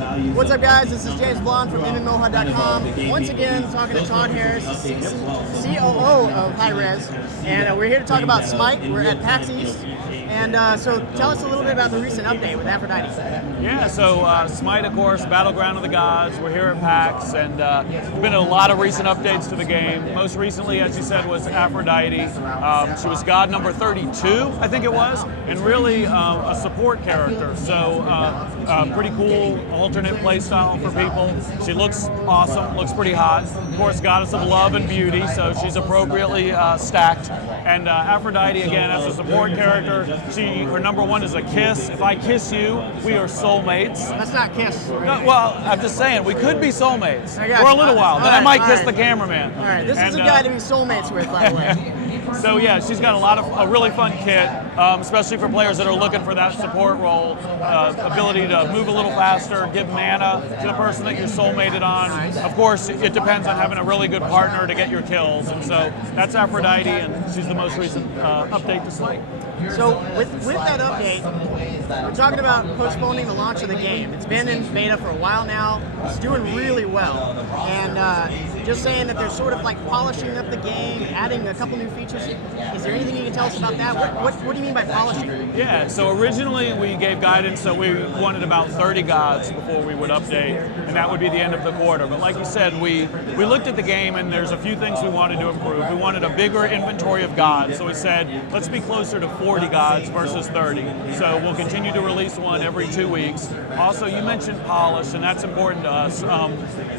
What's up, guys? This is James Blonde from MMOHut.com. Once again, talking to Todd Harris, COO of HiRez, and we're here to talk about Smite. We're at PAX East, and so tell us a little bit about the recent update with Aphrodite. Yeah, so Smite, of course, Battleground of the Gods. We're here at PAX, and there's been a lot of recent updates to the game. Most recently, as you said, was Aphrodite. She was god number 32, I think it was, and really a support character. So pretty cool alternate playstyle for people. She looks awesome, looks pretty hot. Of course, goddess of love and beauty, so she's appropriately stacked. And Aphrodite, again, as a support character, her number one is a kiss. If I kiss you, we are soulmates. That's not kiss. Right? No, well, I'm just saying, we could be soulmates for you. a little while. Then I might kiss the cameraman. All right, this is a guy to be soulmates with, by the way. So yeah, she's got a really fun kit, especially for players that are looking for that support role, ability to move a little faster, give mana to the person that you're soulmated on. Of course, it depends on having a really good partner to get your kills, and so that's Aphrodite, and she's the most recent update to Smite. So with that update, we're talking about postponing the launch of the game. It's been in beta for a while now. It's doing really well. And just saying that they're sort of like polishing up the game, adding a couple new features. Is there anything you can tell us about that? What do you mean by polishing? Yeah, so originally we gave guidance that we wanted about 30 gods before we would update, and that would be the end of the quarter. But like you said, we looked at the game and there's a few things we wanted to improve. We wanted a bigger inventory of gods, so we said, let's be closer to 40 gods versus 30. So we'll continue to release one every 2 weeks. Also, you mentioned polish, and that's important to us.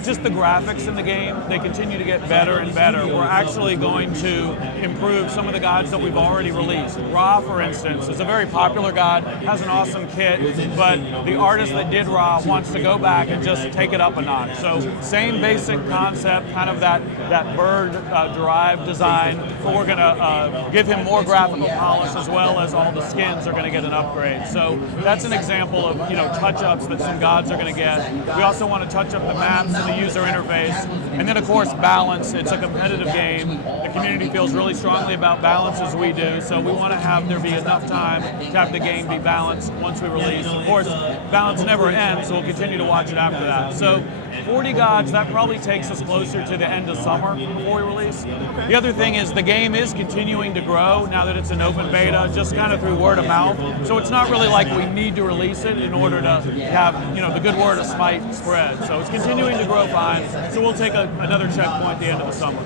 Just the graphics in the game, they continue to get better and better. We're actually going to improve some of the gods that we've already released. Ra, for instance, is a very popular god, has an awesome kit, but the artist that did Ra wants to go back and just take it up a notch. So same basic concept, kind of that bird-derived design, but we're going to give him more graphical polish, as well as all the skins are going to get an upgrade. So that's an example of touch-ups that some gods are going to get. We also want to touch up the maps and the user interface, and then of course balance. It's a competitive game. The community feels really strongly about balance as we do, so we want to have there be enough time to have the game be balanced once we release. Of course, balance never ends, so we'll continue to watch it after that. So 40 gods, that probably takes us closer to the end of summer before we release. The other thing is the game is continuing to grow now that it's an open beta, just kind of through word of mouth. So it's not really like we need to release it in order to have the good word of Smite spread. So it's continuing to grow fine. So we'll take another checkpoint at the end of the summer.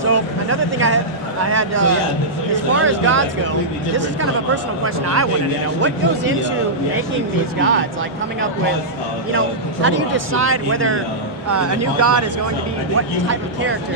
So another thing I had as far as gods go, this is kind of a personal question I wanted to know. What goes into making these gods? Like coming up with, how do you decide whether a new god is going to be what type of character?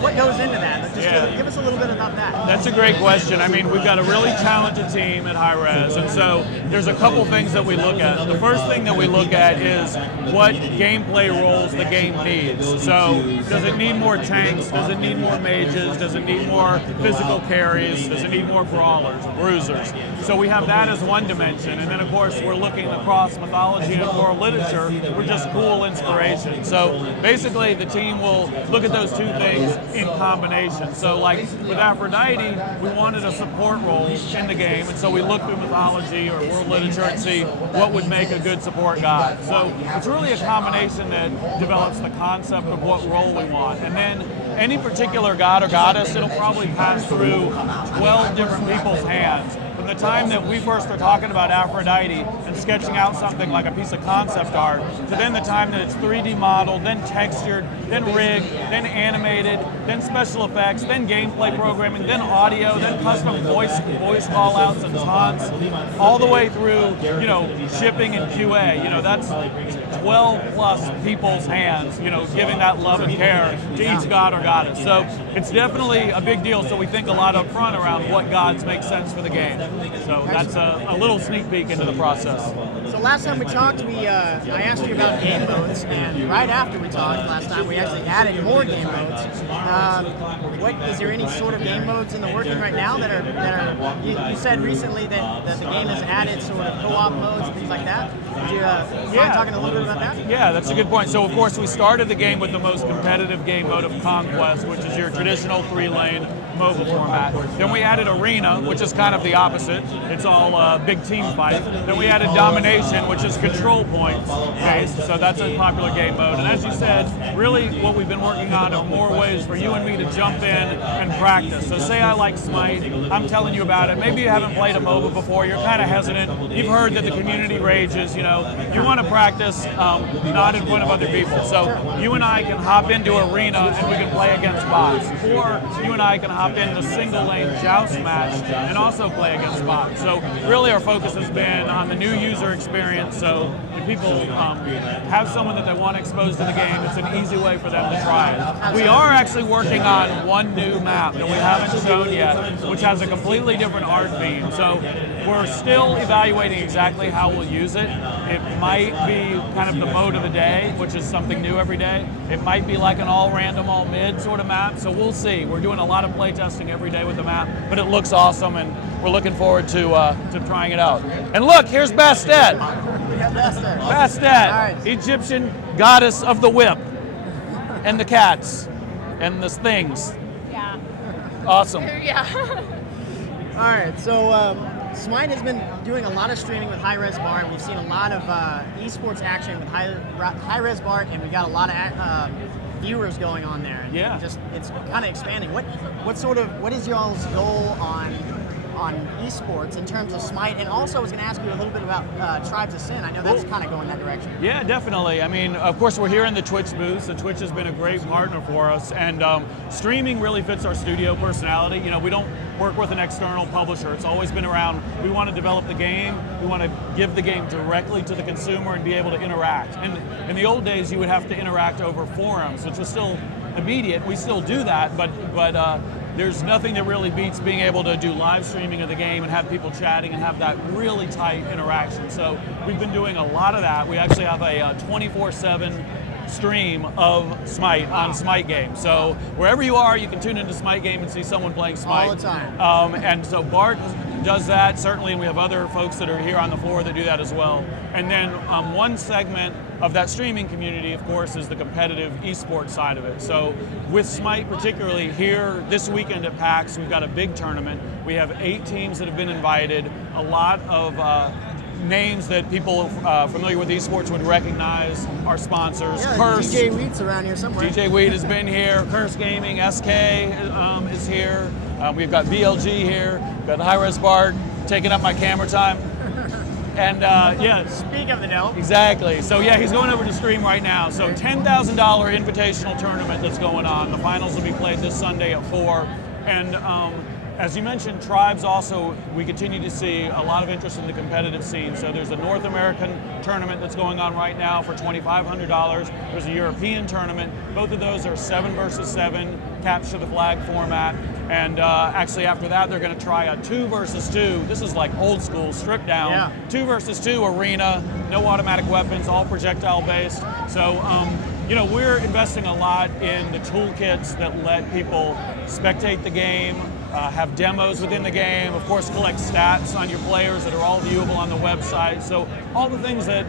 What goes into that? Just give us a little bit about that. That's a great question. I mean, we've got a really talented team at HiRez, and so there's a couple things that we look at. The first thing that we look at is what gameplay roles the game needs. So does it need more tanks? Does it need more mages? Does it need more physical carries? Does it need more brawlers, bruisers? So we have that as one dimension, and then of course we're looking across mythology and world literature for just cool inspiration. So basically the team will look at those two things in combination. So like with Aphrodite, we wanted a support role in the game, and so we looked through mythology or world literature and see what would make a good support god. So it's really a combination that develops the concept of what role we want. And then any particular god or goddess, it'll probably pass through 12 different people's hands. From the time that we first were talking about Aphrodite and sketching out something like a piece of concept art, to then the time that it's 3D modeled, then textured, then rigged, then animated, then special effects, then gameplay programming, then audio, then custom voice call-outs and taunts, all the way through, shipping and QA. That's 12 plus people's hands, giving that love and care to each god or goddess. So it's definitely a big deal. So we think a lot up front around what gods make sense for the game. So that's a little sneak peek into the process. So last time we talked, I asked you about game modes, and right after we talked last time, we actually added more game modes. Is there any sort of game modes in the working right now that are? You said recently that the game has added sort of co-op modes and things like that. Would you mind talking a little bit about that? Yeah, that's a good point. So of course we started the game with the most competitive game mode of Conquest, which is your traditional 3-lane mobile format. Then we added Arena, which is kind of the opposite. It's all big team fight. Then we added Domination, which is control points based, so that's a popular game mode. And as you said, really what we've been working on are more ways for you and me to jump in and practice. So say I like Smite, I'm telling you about it. Maybe you haven't played a MOBA before, you're kind of hesitant. You've heard that the community rages, you want to practice not in front of other people. So you and I can hop into Arena and we can play against bots. Or you and I can hop into single lane joust match and also play against bots. So really our focus has been on the new user experience. So if people have someone that they want exposed to the game, it's an easy way for them to try it. We are actually working on one new map that we haven't shown yet, which has a completely different art theme. So we're still evaluating exactly how we'll use it. It might be kind of the mode of the day, which is something new every day. It might be like an all random, all mid sort of map, so we'll see. We're doing a lot of play testing every day with the map, but it looks awesome and we're looking forward to trying it out. And look, here's Bastet. Bastet, Egyptian goddess of the whip and the cats and the things. Yeah. Awesome. Yeah. All right, so Smite has been doing a lot of streaming with HiRez Bart. We've seen a lot of esports action with HiRez Bart, and we got a lot of viewers going on there. And yeah. it's kind of expanding. What is y'all's goal on esports in terms of Smite? And also, I was going to ask you a little bit about Tribes of Sin. I know that's kind of going that direction. Yeah, definitely. I mean, of course, we're here in the Twitch booth. So Twitch has been a great partner for us, and streaming really fits our studio personality. We don't work with an external publisher. It's always been around, we want to develop the game, we want to give the game directly to the consumer and be able to interact. And in the old days, you would have to interact over forums, which was still immediate. We still do that, but there's nothing that really beats being able to do live streaming of the game and have people chatting and have that really tight interaction. So we've been doing a lot of that. We actually have a 24/7 stream of Smite on Smite Game. So wherever you are, you can tune into Smite Game and see someone playing Smite. All the time. And so Bart does that, certainly, and we have other folks that are here on the floor that do that as well. And then one segment of that streaming community, of course, is the competitive esports side of it. So with Smite particularly here this weekend at PAX, we've got a big tournament. We have 8 teams that have been invited, a lot of names that people familiar with esports would recognize, our sponsors. Yeah, Curse. DJ Wheat's around here somewhere. DJ Wheat has been here. Curse Gaming, SK is here. We've got BLG here. We've got HiRez Bart taking up my camera time. And yeah. Speak of the devil. Exactly. So yeah, he's going over to stream right now. So $10,000 invitational tournament that's going on. The finals will be played this Sunday at 4. And as you mentioned, Tribes also, we continue to see a lot of interest in the competitive scene. So there's a North American tournament that's going on right now for $2,500. There's a European tournament. Both of those are 7 versus 7, capture the flag format. And actually after that, they're going to try a 2 versus 2. This is like old school, stripped down. Yeah. 2 versus 2 arena, no automatic weapons, all projectile based. So we're investing a lot in the toolkits that let people spectate the game, have demos within the game, of course collect stats on your players that are all viewable on the website. So all the things that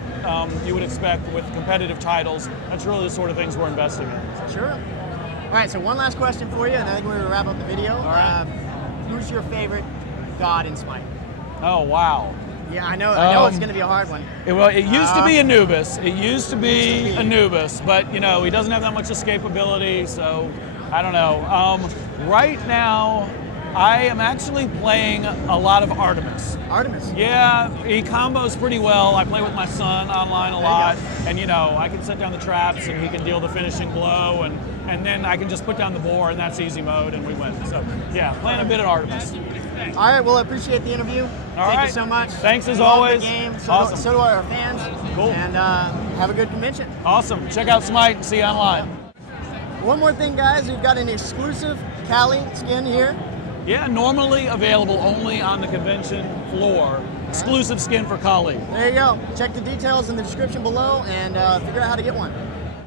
you would expect with competitive titles, that's really the sort of things we're investing in. Sure. All right, so one last question for you, and I think we're going to wrap up the video. All right. Who's your favorite god in Smite? Oh, wow. Yeah, I know it's going to be a hard one. It used to be Anubis. It used to be Anubis, but he doesn't have that much escapability, so I don't know. Right now, I am actually playing a lot of Artemis. Artemis? Yeah, he combos pretty well. I play with my son online a lot, and I can set down the traps and he can deal the finishing blow, and then I can just put down the boar, and that's easy mode, and we win. So yeah, playing a bit of Artemis. All right, well, I appreciate the interview. Thank you so much. Thanks as Love always. The game. Awesome. So do our fans. Cool. And have a good convention. Awesome. Check out Smite and see you online. One more thing, guys. We've got an exclusive Kali skin here. Yeah, normally available only on the convention floor. Exclusive skin for Kali. There you go. Check the details in the description below and figure out how to get one.